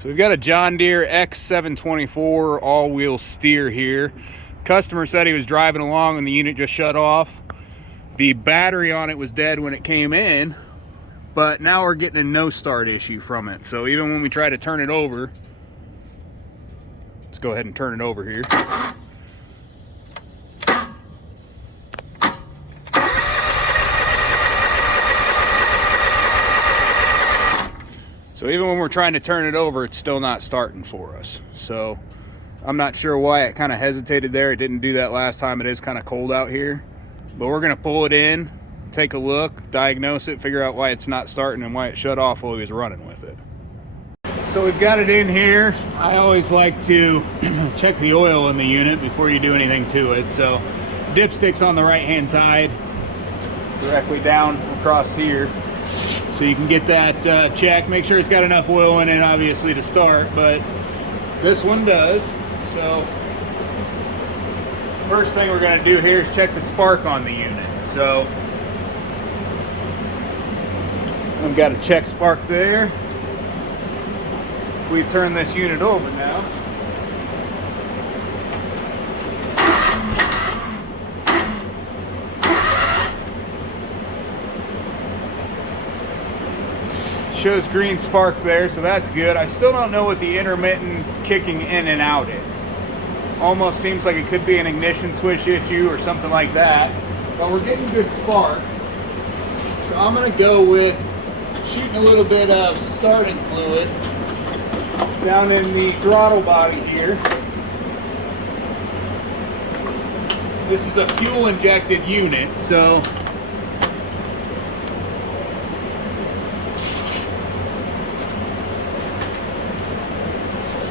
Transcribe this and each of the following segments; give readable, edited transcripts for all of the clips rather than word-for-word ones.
So we've got a John Deere X724 all-wheel steer here. Customer said he was driving along and the unit just shut off. The battery on it was dead when it came in, but now we're getting a no start issue from it. So even when we try to turn it over, let's go ahead and turn it over here. So even when we're trying to turn it over, it's still not starting for us. So I'm not sure why it kind of hesitated there. It didn't do that last time. It is kind of cold out here. But we're going to pull it in, take a look, diagnose it, figure out why it's not starting and why it shut off while he was running with it. So we've got it in here. I always like to check the oil in the unit before you do anything to it. So dipstick's on the right-hand side, directly down across here. So you can get that checked, make sure it's got enough oil in it, obviously, to start, but this one does. So first thing we're going to do here is check the spark on the unit. So I've got a check spark there. If we turn this unit over now, shows green spark there, so that's good. I still don't know what the intermittent kicking in and out is. Almost seems like it could be an ignition switch issue or something like that, but we're getting good spark. So I'm going to go with shooting a little bit of starting fluid down in the throttle body here. This is a fuel injected unit, so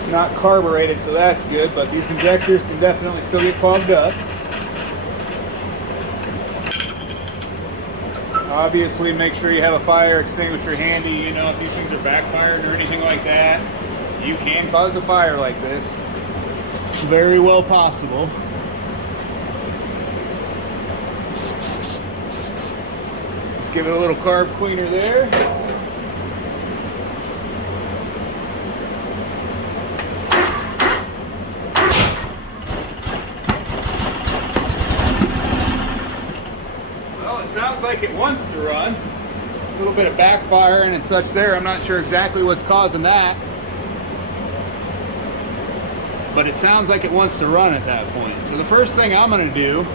not carbureted, so that's good, but these injectors can definitely still get clogged up. Obviously, make sure you have a fire extinguisher handy. You know, if these things are backfired or anything like that, you can cause a fire like this. Very well possible. Let's give it a little carb cleaner there. Sounds like it wants to run. A little bit of backfiring and such there. I'm not sure exactly what's causing that, but it sounds like it wants to run at that point. So the first thing I'm going to do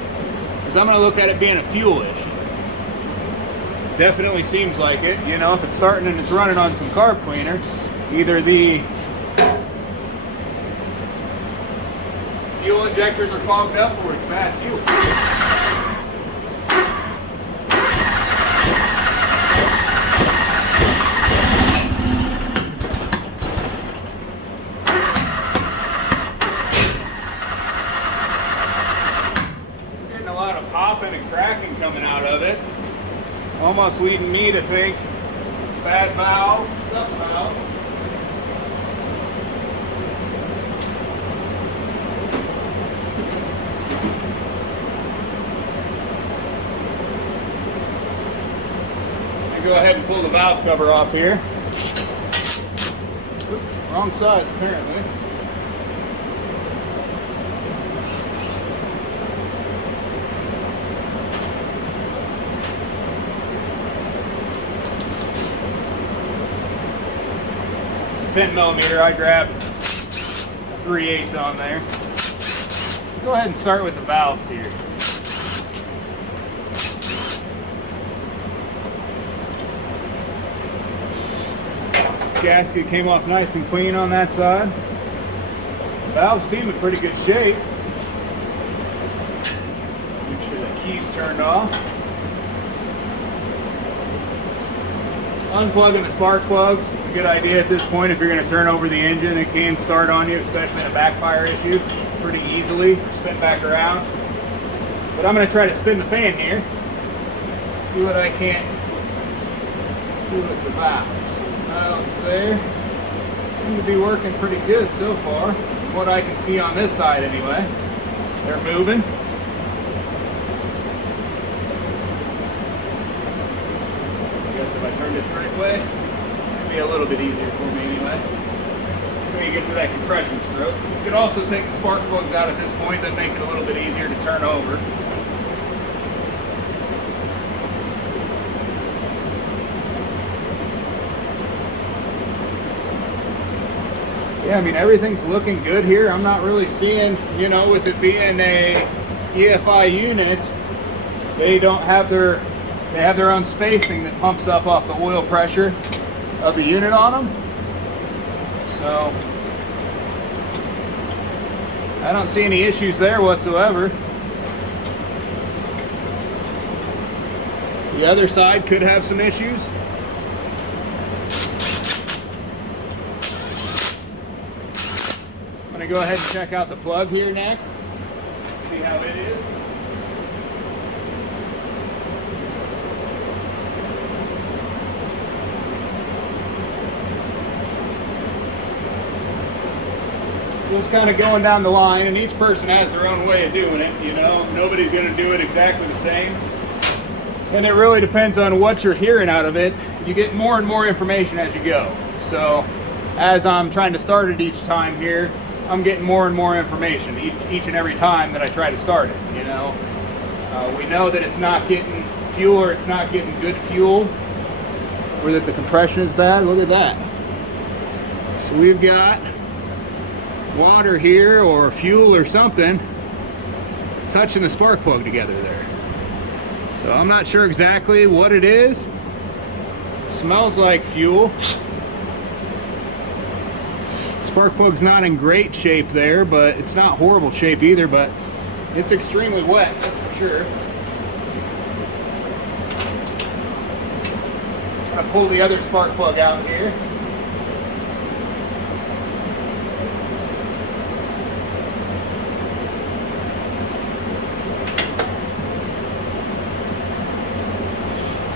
is I'm going to look at it being a fuel issue. Definitely seems like it. You know, if it's starting and it's running on some carb cleaner, either the fuel injectors are clogged up or it's bad fuel. Popping and cracking coming out of it, almost leading me to think bad valve, stuck valve. Go ahead and pull the valve cover off here. Oops, wrong size apparently. It's a 10 millimeter. I grabbed 3/8 on there. Go ahead and start with the valves here. Gasket came off nice and clean on that side. The valves seem in pretty good shape. Make sure the key's turned off. Unplugging the spark plugs is a good idea at this point if you're going to turn over the engine. It can start on you, especially in a backfire issue, pretty easily. Spin back around. But I'm going to try to spin the fan here. See what I can do with the valves. Valves there. Seem to be working pretty good so far. From what I can see on this side anyway. They're moving. I guess if I turned it the right way, it'd be a little bit easier for me anyway. you get to that compression stroke. You could also take the spark plugs out at this point. That make it a little bit easier to turn over. Yeah, I mean, everything's looking good here. I'm not really seeing, you know, with it being a EFI unit, they have their own spacing that pumps up off the oil pressure of the unit on them. So I don't see any issues there whatsoever. The other side could have some issues. I'm going to go ahead and check out the plug here next, see how it is. Just kind of going down the line, and each person has their own way of doing it, you know. Nobody's going to do it exactly the same. And it really depends on what you're hearing out of it. You get more and more information as you go. So as I'm trying to start it each time here, I'm getting more and more information each and every time that I try to start it, you know. We know that it's not getting fuel, or it's not getting good fuel, or that the compression is bad. Look at that. So we've got water here, or fuel or something, touching the spark plug together there. So I'm not sure exactly what it is. It smells like fuel. Spark plug's not in great shape there, but it's not horrible shape either, but it's extremely wet, that's for sure. I'm gonna pull the other spark plug out here.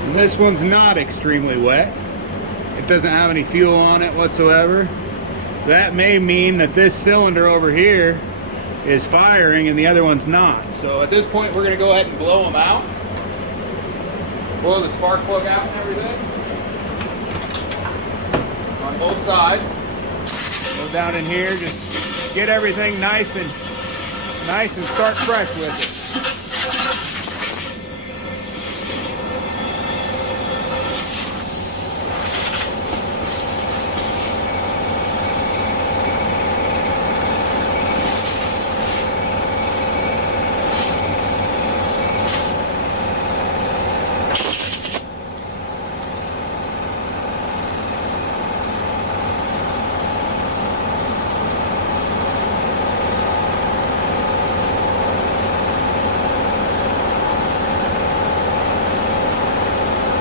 And this one's not extremely wet. It doesn't have any fuel on it whatsoever. That may mean that this cylinder over here is firing and the other one's not. So at this point, we're going to go ahead and blow them out. Blow the spark plug out and everything on both sides. Go down in here, just get everything nice and start fresh with it.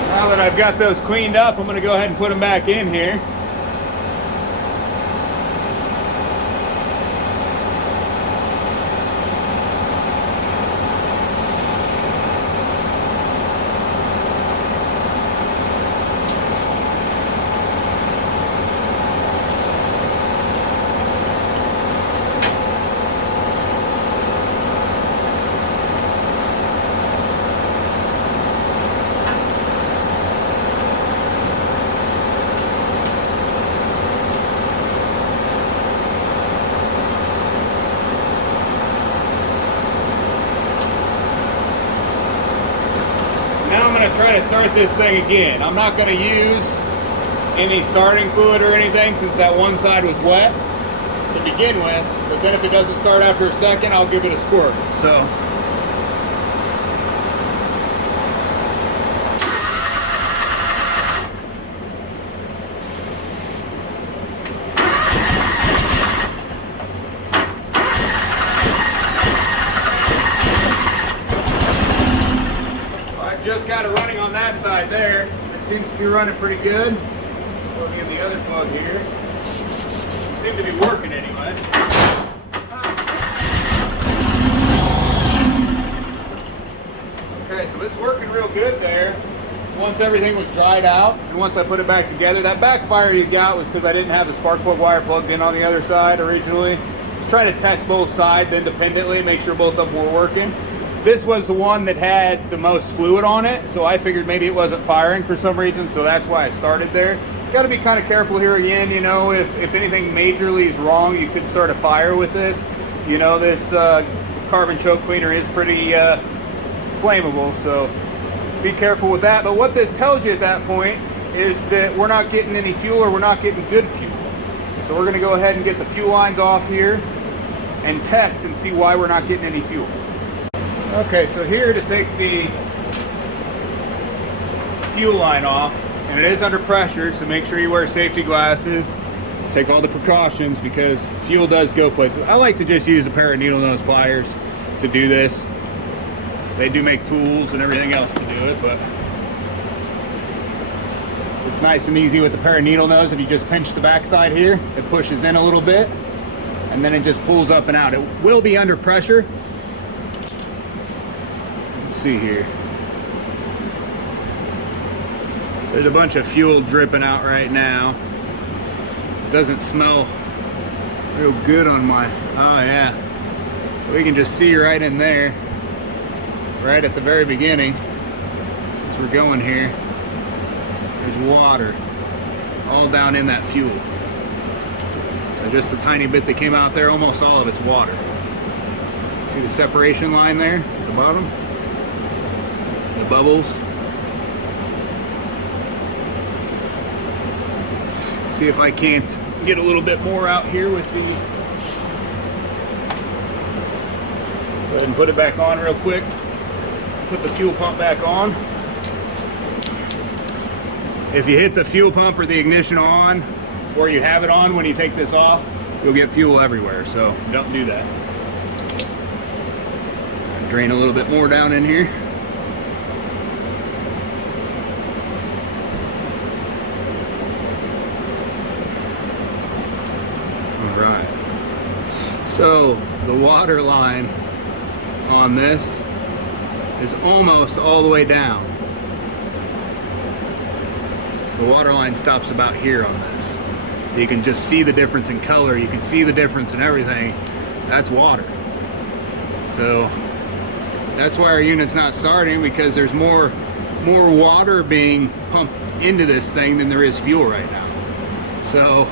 Now that I've got those cleaned up, I'm going to go ahead and put them back in here. Try to start this thing again. I'm not going to use any starting fluid or anything since that one side was wet to begin with, but then if it doesn't start after a second, I'll give it a squirt. So just got it running on that side there. It seems to be running pretty good. Looking at the other plug here. It seemed to be working anyway. Okay, so it's working real good there. Once everything was dried out, and once I put it back together, that backfire you got was because I didn't have the spark plug wire plugged in on the other side originally. I was trying to test both sides independently, make sure both of them were working. This was the one that had the most fluid on it, so I figured maybe it wasn't firing for some reason, so that's why I started there. got to be kind of careful here again. You know, if anything majorly is wrong, you could start a fire with this. You know, this carbon choke cleaner is pretty flammable, so be careful with that. But what this tells you at that point is that we're not getting any fuel, or we're not getting good fuel. So we're going to go ahead and get the fuel lines off here and test and see why we're not getting any fuel. Okay, so here to take the fuel line off, and it is under pressure, so make sure you wear safety glasses, take all the precautions, because fuel does go places. I like to just use a pair of needle nose pliers to do this. They do make tools and everything else to do it, but it's nice and easy with a pair of needle nose. If you just pinch the backside here, it pushes in a little bit, and then it just pulls up and out. It will be under pressure. Let's see here. So there's a bunch of fuel dripping out right now. It doesn't smell real good on my, oh yeah. So we can just see right in there, right at the very beginning, as we're going here, there's water all down in that fuel. So just the tiny bit that came out there, almost all of it's water. See the separation line there at the bottom? The bubbles. See if I can't get a little bit more out here with the, go ahead and put it back on real quick. Put the fuel pump back on. If you hit the fuel pump or the ignition on, or you have it on when you take this off, you'll get fuel everywhere, so don't do that. Drain a little bit more down in here. All right. So the water line on this is almost all the way down. So the water line stops about here on this. You can just see the difference in color. You can see the difference in everything. That's water. So that's why our unit's not starting, because there's more water being pumped into this thing than there is fuel right now. So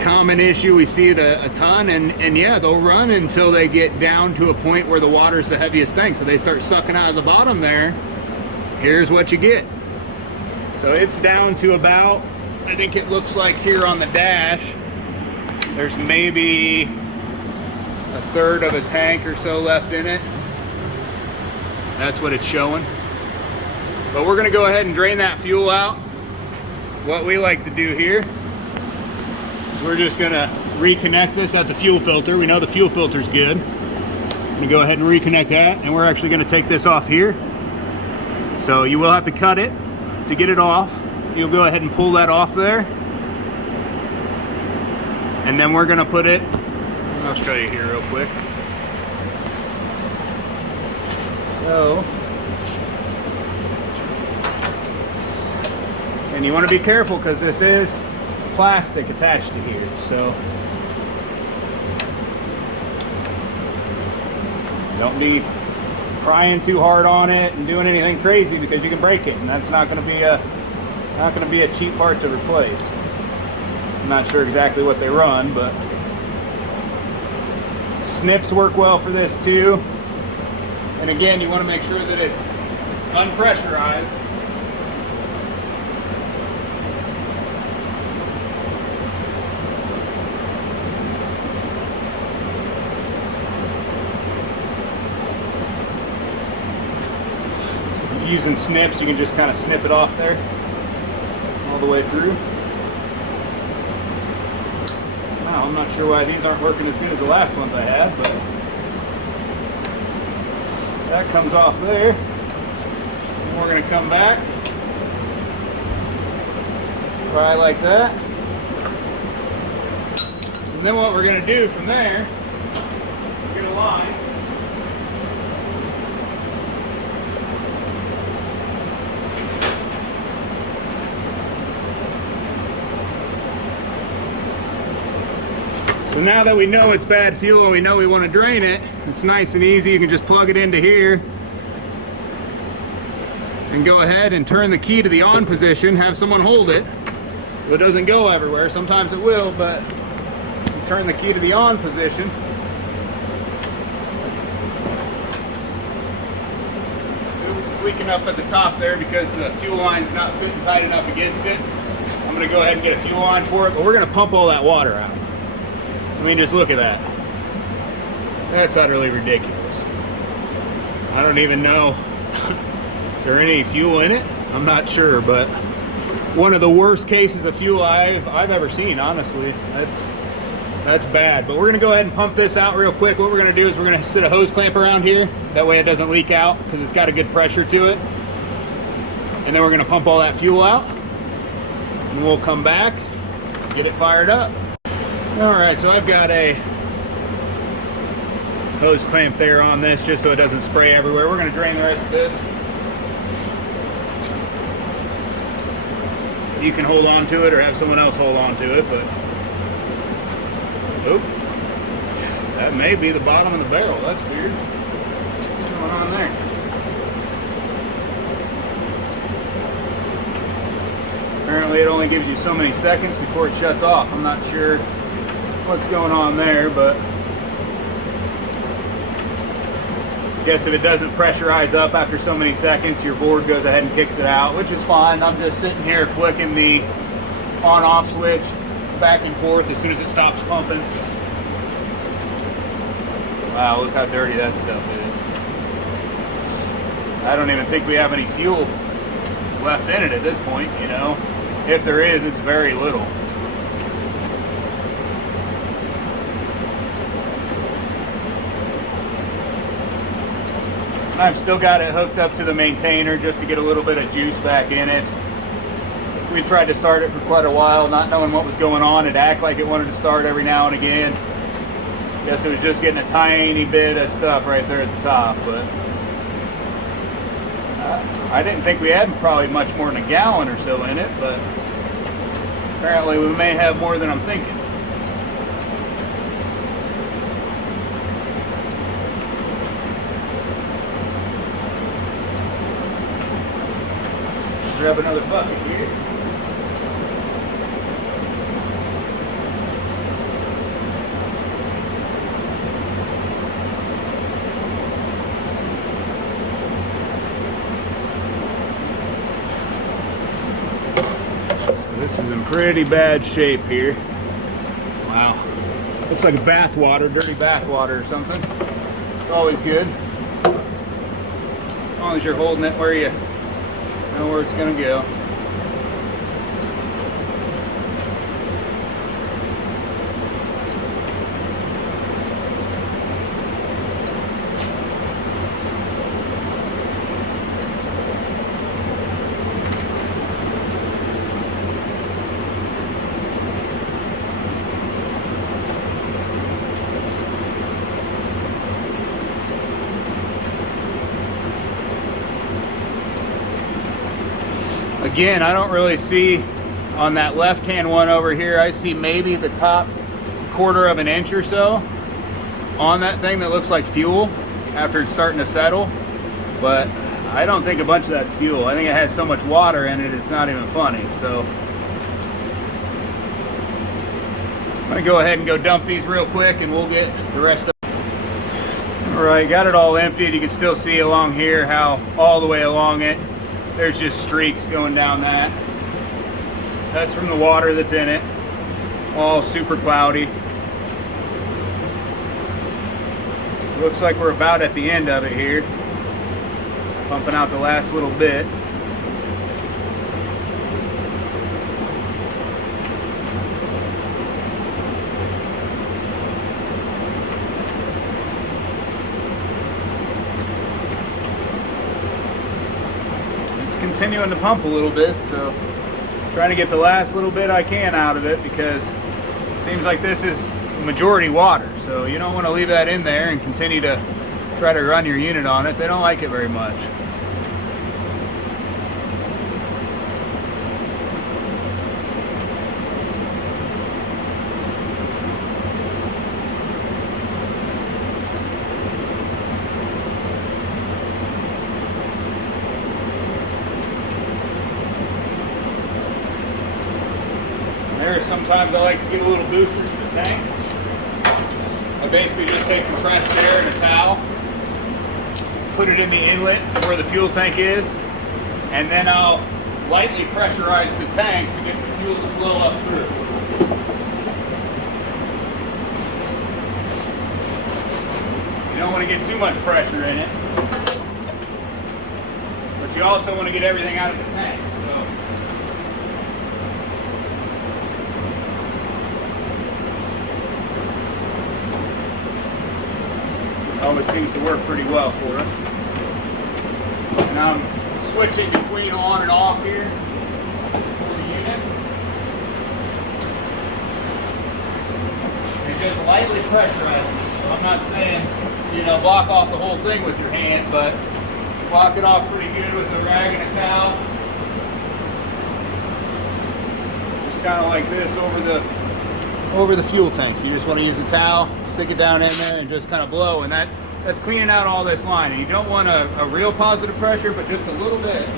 common issue, we see it a ton, and yeah, they'll run until they get down to a point where the water's the heaviest thing. So they start sucking out of the bottom there. Here's what you get. So it's down to about, I think it looks like here on the dash, there's maybe a third of a tank or so left in it. That's what it's showing. But we're gonna go ahead and drain that fuel out. What we like to do here is we're just gonna reconnect this at the fuel filter. We know the fuel filter's good. I'm gonna go ahead and reconnect that, and we're actually gonna take this off here. So you will have to cut it to get it off. You'll go ahead and pull that off there. And then we're gonna put it, I'll show you here real quick. So, and you want to be careful because this is plastic attached to here, so don't be prying too hard on it and doing anything crazy, because you can break it, and that's not going to be a cheap part to replace. I'm not sure exactly what they run, but snips work well for this too. And again, you want to make sure that it's unpressurized. So using snips, you can just kind of snip it off there all the way through. Now, I'm not sure why these aren't working as good as the last ones I had, but that comes off there. And we're going to come back, pry like that. And then what we're going to do from there, get a line. So now that we know it's bad fuel and we know we want to drain it, it's nice and easy. You can just plug it into here and go ahead and turn the key to the on position, have someone hold it, So it doesn't go everywhere. Sometimes it will, but you turn the key to the on position. It's leaking up at the top there because the fuel line's not fitting tight enough against it. I'm gonna go ahead and get a fuel line for it, but we're gonna pump all that water out. I mean, just look at that. That's utterly ridiculous. I don't even know. Is there any fuel in it? I'm not sure, but one of the worst cases of fuel I've ever seen, honestly. That's bad. But we're gonna go ahead and pump this out real quick. What we're gonna do is we're gonna sit a hose clamp around here. That way it doesn't leak out because it's got a good pressure to it. And then we're gonna pump all that fuel out. And we'll come back, get it fired up. All right, so I've got a hose clamp there on this just so it doesn't spray everywhere. We're gonna drain the rest of this. You can hold on to it or have someone else hold on to it, but oop, that may be the bottom of the barrel. That's weird. What's going on there? Apparently it only gives you so many seconds before it shuts off. I'm not sure what's going on there, but I guess if it doesn't pressurize up after so many seconds, your board goes ahead and kicks it out, which is fine. I'm just sitting here flicking the on-off switch back and forth as soon as it stops pumping. Wow, look how dirty that stuff is. I don't even think we have any fuel left in it at this point, you know. If there is, it's very little. And I've still got it hooked up to the maintainer just to get a little bit of juice back in it. We tried to start it for quite a while, not knowing what was going on. It acted like it wanted to start every now and again. Guess it was just getting a tiny bit of stuff right there at the top, but I didn't think we had probably much more than a gallon or so in it, but apparently we may have more than I'm thinking. Grab another bucket here. This is in pretty bad shape here. Wow. Looks like bath water, dirty bath water or something. It's always good. As long as you're holding it where you know where it's going to go. Again, I don't really see on that left-hand one over here, I see maybe the top quarter of an inch or so on that thing that looks like fuel after it's starting to settle. But I don't think a bunch of that's fuel. I think it has so much water in it, it's not even funny. So I'm gonna go ahead and go dump these real quick and we'll get the rest of it. All right, got it all emptied. You can still see along here how all the way along it, there's just streaks going down that. That's from the water that's in it. All super cloudy. Looks like we're about at the end of it here. Pumping out the last little bit. Continuing to pump a little bit, so trying to get the last little bit I can out of it because it seems like this is majority water, so you don't want to leave that in there and continue to try to run your unit on it. They don't like it very much. Sometimes I like to give a little booster to the tank. I basically just take compressed air in a towel, put it in the inlet where the fuel tank is, and then I'll lightly pressurize the tank to get the fuel to flow up through. You don't want to get too much pressure in it, but you also want to get everything out of the tank. Always seems to work pretty well for us. Now I'm switching between on and off here for the unit. And just lightly pressurize it. So I'm not saying, you know, block off the whole thing with your hand, but block it off pretty good with a rag and a towel. Just kind of like this over the fuel tank. So you just want to use a towel, stick it down in there, and just kind of blow, and that's cleaning out all this line. And you don't want a real positive pressure, but just a little bit,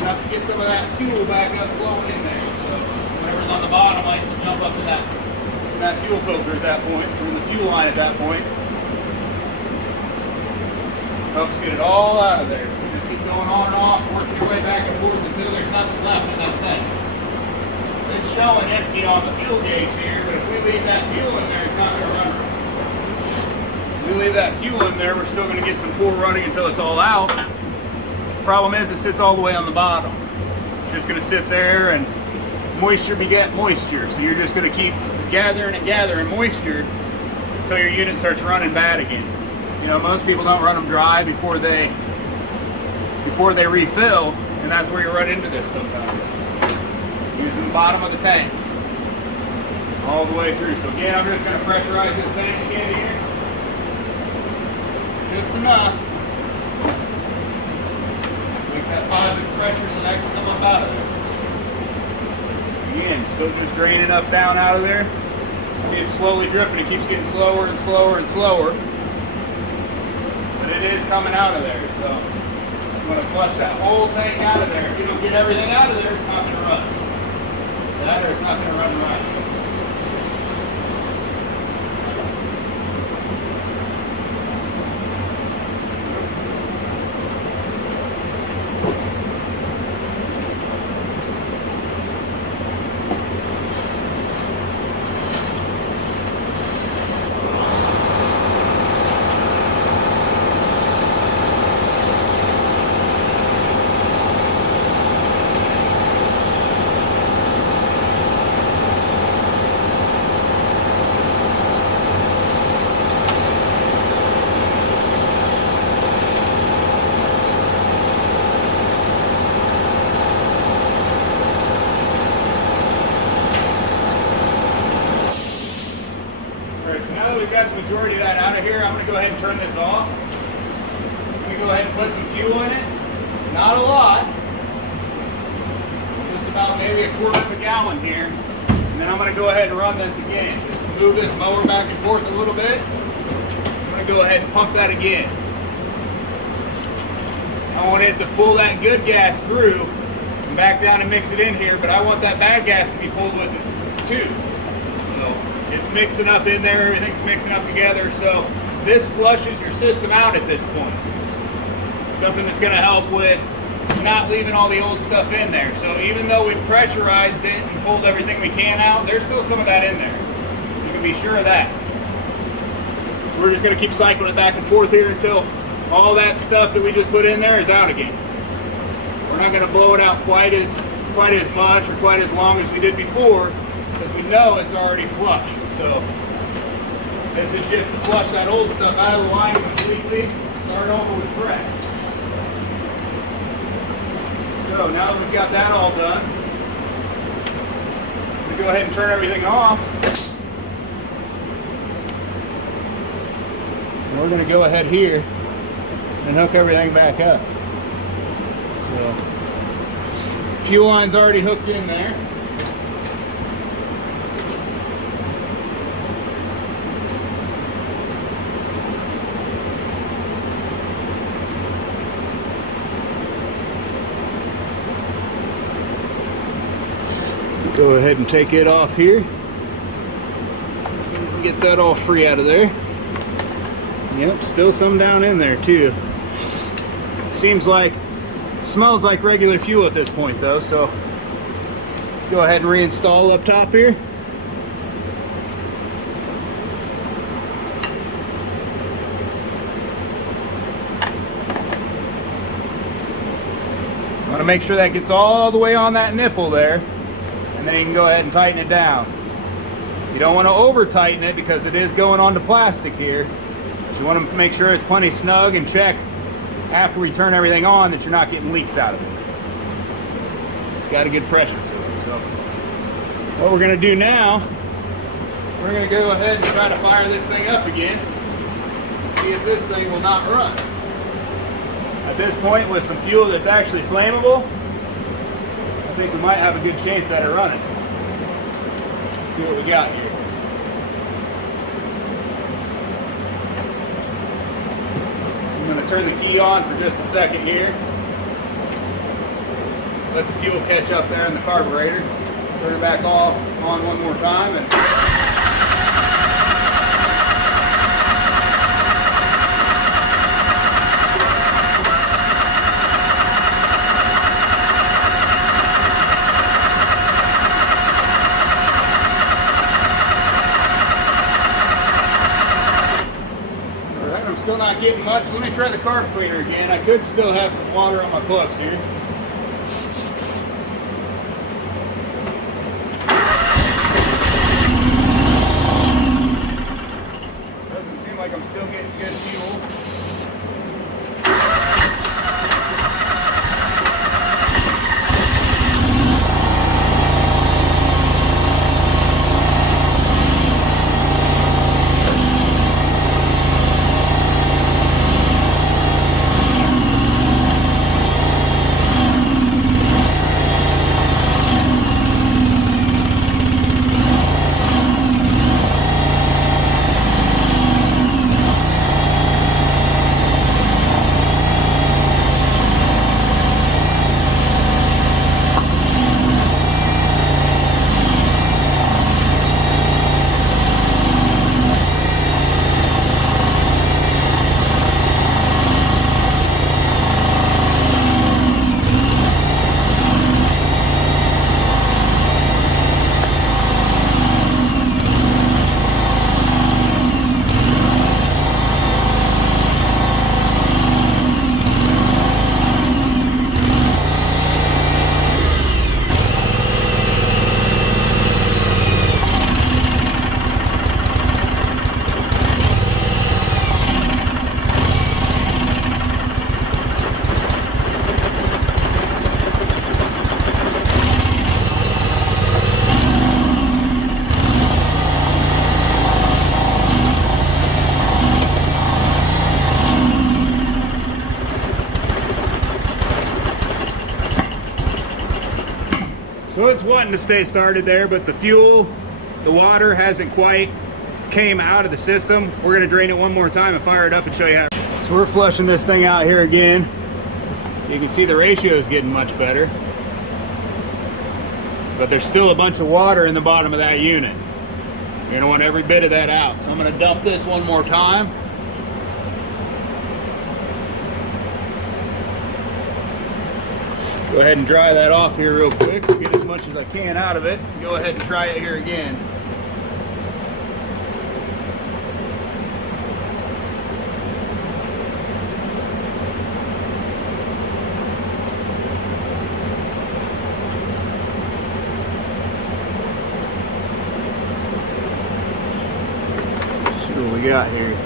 enough to get some of that fuel back up flowing in there. So whatever's on the bottom likes to jump up to that fuel filter at that point, or the fuel line at that point. Helps get it all out of there. So you just keep going on and off, working your way back and forth until there's nothing left in that tank. It's showing empty on the fuel gauge here, but if we leave that fuel in there, it's not going to run right. If we leave that fuel in there, we're still going to get some poor running until it's all out. The problem is it sits all the way on the bottom. It's just going to sit there and moisture beget moisture. So you're just going to keep gathering and gathering moisture until your unit starts running bad again. You know, most people don't run them dry before they refill, and that's where you run into this sometimes. Using the bottom of the tank all the way through. So again, I'm just going to pressurize this tank again here. Just enough. Make that positive pressure so that can come up out of there. Again, still just draining up, down out of there. See it slowly dripping. It keeps getting slower and slower and slower. But it is coming out of there. So I'm going to flush that whole tank out of there. If you don't get everything out of there, it's not going to run. That or it's not going to run right. We've got the majority of that out of here. I'm going to go ahead and turn this off. I'm going to go ahead and put some fuel in it. Not a lot. Just about maybe a quarter of a gallon here. And then I'm going to go ahead and run this again. Just move this mower back and forth a little bit. I'm going to go ahead and pump that again. I want it to pull that good gas through and back down and mix it in here, but I want that bad gas to be pulled with it too. It's mixing up in there, everything's mixing up together, so this flushes your system out at this point. Something that's going to help with not leaving all the old stuff in there. So even though we've pressurized it and pulled everything we can out, there's still some of that in there. You can be sure of that. So we're just going to keep cycling it back and forth here until all that stuff that we just put in there is out again. We're not going to blow it out quite as much or quite as long as we did before, because we know it's already flushed. So this is just to flush that old stuff out of the line completely, start over with fresh. So now that we've got that all done, I'm going to go ahead and turn everything off. And we're going to go ahead here and hook everything back up. So fuel line's already hooked in there. Go Go ahead and take it off here. Get that all free out of there. Yep, still some down in there too. Seems like, smells like regular fuel at this point though, so let's go ahead and reinstall up top here. I want to make sure that gets all the way on that nipple there, and then you can go ahead and tighten it down. You don't want to over tighten it because it is going onto plastic here. So you want to make sure it's plenty snug and check after we turn everything on that you're not getting leaks out of it. It's got a good pressure to it. So what we're going to do now, we're going to go ahead and try to fire this thing up again and see if this thing will not run. At this point, with some fuel that's actually flammable, I think we might have a good chance at it running. Let's see what we got here. I'm going to turn the key on for just a second here. Let the fuel catch up there in the carburetor. Turn it back off, on one more time, and still not getting much. Let me try the carb cleaner again. I could still have some water on my plugs here. Doesn't seem like I'm still getting good fuel. So it's wanting to stay started there, but the fuel, the water hasn't quite came out of the system. We're gonna drain it one more time and fire it up and show you how. So we're flushing this thing out here again. You can see the ratio is getting much better, but there's still a bunch of water in the bottom of that unit. You're gonna want every bit of that out. So I'm gonna dump this one more time. Go ahead and dry that off here real quick. Get as much as I can out of it. Go ahead and try it here again. Let's see what we got here.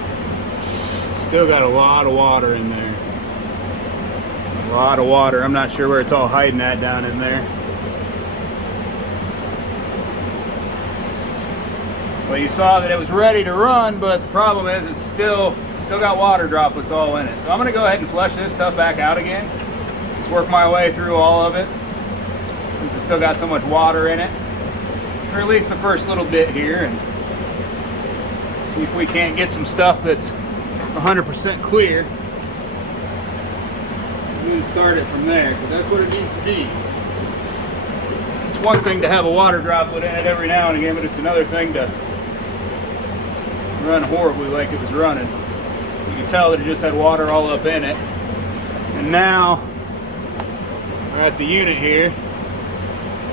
Still got a lot of water in there. A lot of water. I'm not sure where it's all hiding at down in there. Well, you saw that it was ready to run, but the problem is it's still got water droplets all in it. So I'm going to go ahead and flush this stuff back out again. Just work my way through all of it, since it's still got so much water in it. Or at least the first little bit here, and see if we can't get some stuff that's 100% clear. Start it from there, because that's what it needs to be. It's one thing to have a water droplet in it every now and again, but it's another thing to run horribly like it was running. You can tell that it just had water all up in it. And now we're at the unit here.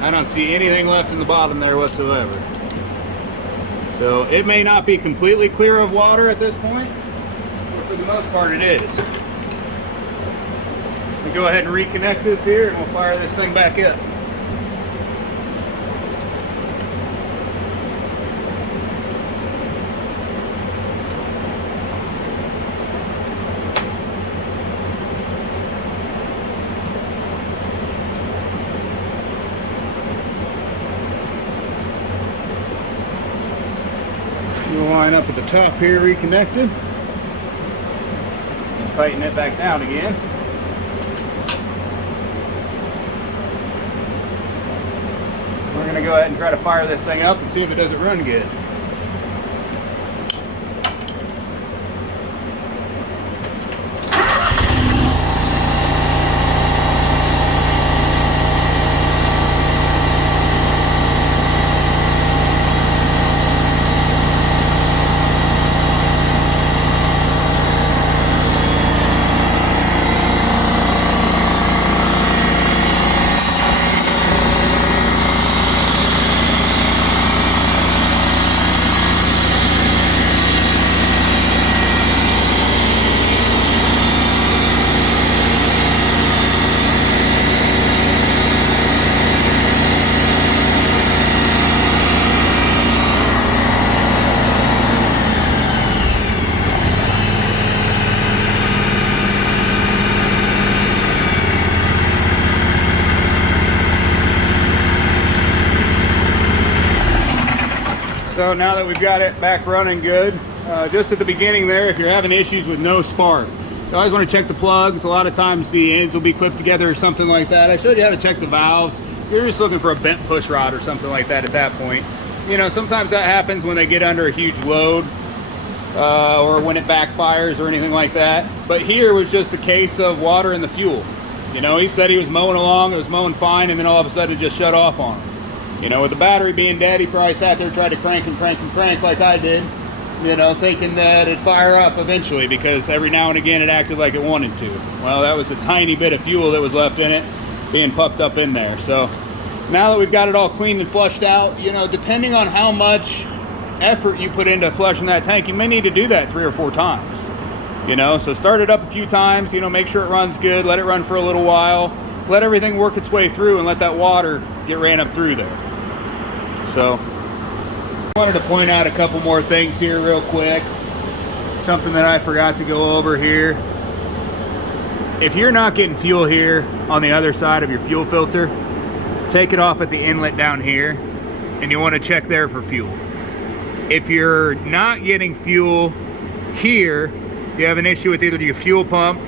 I don't see anything left in the bottom there whatsoever. So it may not be completely clear of water at this point, but for the most part it is. We'll go ahead and reconnect this here and we'll fire this thing back up. We'll line up at the top here, reconnected. And tighten it back down again. We're going to go ahead and try to fire this thing up and see if it doesn't run good. So now that we've got it back running good, just at the beginning there, if you're having issues with no spark, you always want to check the plugs. A lot of times the ends will be clipped together or something like that. I showed you how to check the valves. You're just looking for a bent push rod or something like that at that point. You know, sometimes that happens when they get under a huge load or when it backfires or anything like that. But here was just a case of water in the fuel. You know, he said he was mowing along, it was mowing fine, and then all of a sudden it just shut off on him. You know, with the battery being dead, he probably sat there and tried to crank and crank and crank like I did, you know, thinking that it'd fire up eventually because every now and again it acted like it wanted to. Well, that was a tiny bit of fuel that was left in it being pumped up in there. So now that we've got it all cleaned and flushed out, you know, depending on how much effort you put into flushing that tank, you may need to do that 3 or 4 times. You know, so start it up a few times, you know, make sure it runs good, let it run for a little while, let everything work its way through and let that water get ran up through there. So I wanted to point out a couple more things here real quick. Something that I forgot to go over here. If you're not getting fuel here on the other side of your fuel filter, take it off at the inlet down here and you want to check there for fuel. If you're not getting fuel here, you have an issue with either your fuel pump,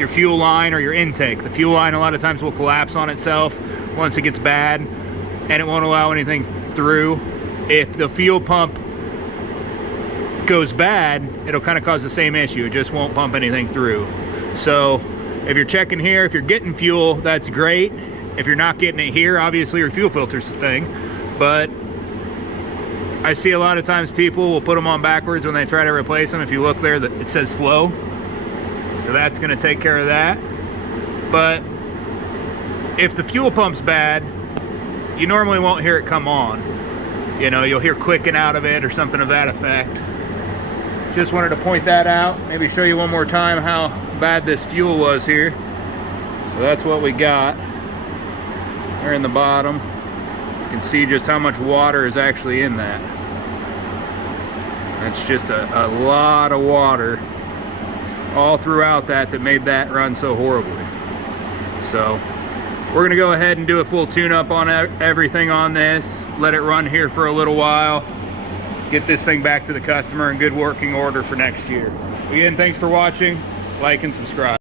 your fuel line, or your intake. The fuel line a lot of times will collapse on itself once it gets bad and it won't allow anything through. If the fuel pump goes bad, it'll kind of cause the same issue. It just won't pump anything through. So if you're checking here, if you're getting fuel, that's great. If you're not getting it here, obviously your fuel filter's the thing. But I see a lot of times people will put them on backwards when they try to replace them. If you look there, it says flow. So that's going to take care of that. But if the fuel pump's bad, you normally won't hear it come on. You know, you'll hear clicking out of it or something of that effect. Just wanted to point that out. Maybe show you one more time how bad this fuel was here. So that's what we got. There in the bottom. You can see just how much water is actually in that. That's just a lot of water all throughout that made that run so horribly. So we're gonna go ahead and do a full tune-up on everything on this, let it run here for a little while, get this thing back to the customer in good working order for next year. Again, thanks for watching, like and subscribe.